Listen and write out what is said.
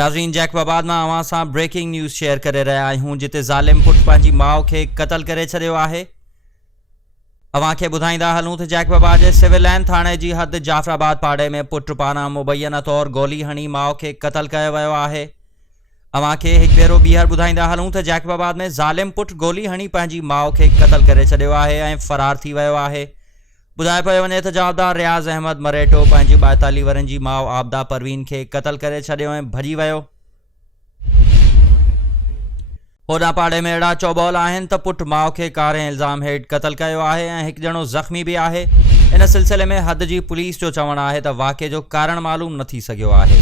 नाज़रीन, जैकबाबाद में अवां सां ब्रेकिंग न्यूज़ शेयर करे रहा आहियूं, जिते ज़ालिम पुट पंहिंजी माउ खे क़त्ल करे छॾियो आहे। अवां खे ॿुधाईंदा हलूं त जैकबाबाद जे सिविल लाइन थाणे जी हद जाफराबाद पाड़े में पुट पारां मुबैना तौरु गोली हणी माउ खे क़त्ल कयो वियो आहे। अवां खे हिकु भेरो ॿीहर ॿुधाईंदा हलूं त जैकबाबाद में ज़ालिम पुट गोली हणी पंहिंजी माउ खे क़त्ल करे छॾियो आहे ऐं फ़रार थी वियो आहे। ॿुधाए पियो वञे त जवाबदार रियाज़ अहमद मरेटो पंहिंजी 42 वरनि जी माउ आबदा परवीन खे क़त्ल करे छॾियो ऐं भॼी वियो। होॾां पाड़े में अहिड़ा चौबोल आहिनि त पुट माउ खे कारे इल्ज़ाम हेठि क़त्ल कयो आहे ऐं हिकु ॼणो ज़ख़्मी बि आहे। इन सिलसिले में हद जी पुलिस जो चवणु आहे त वाक़े जो कारण मालूम न थी सघियो आहे।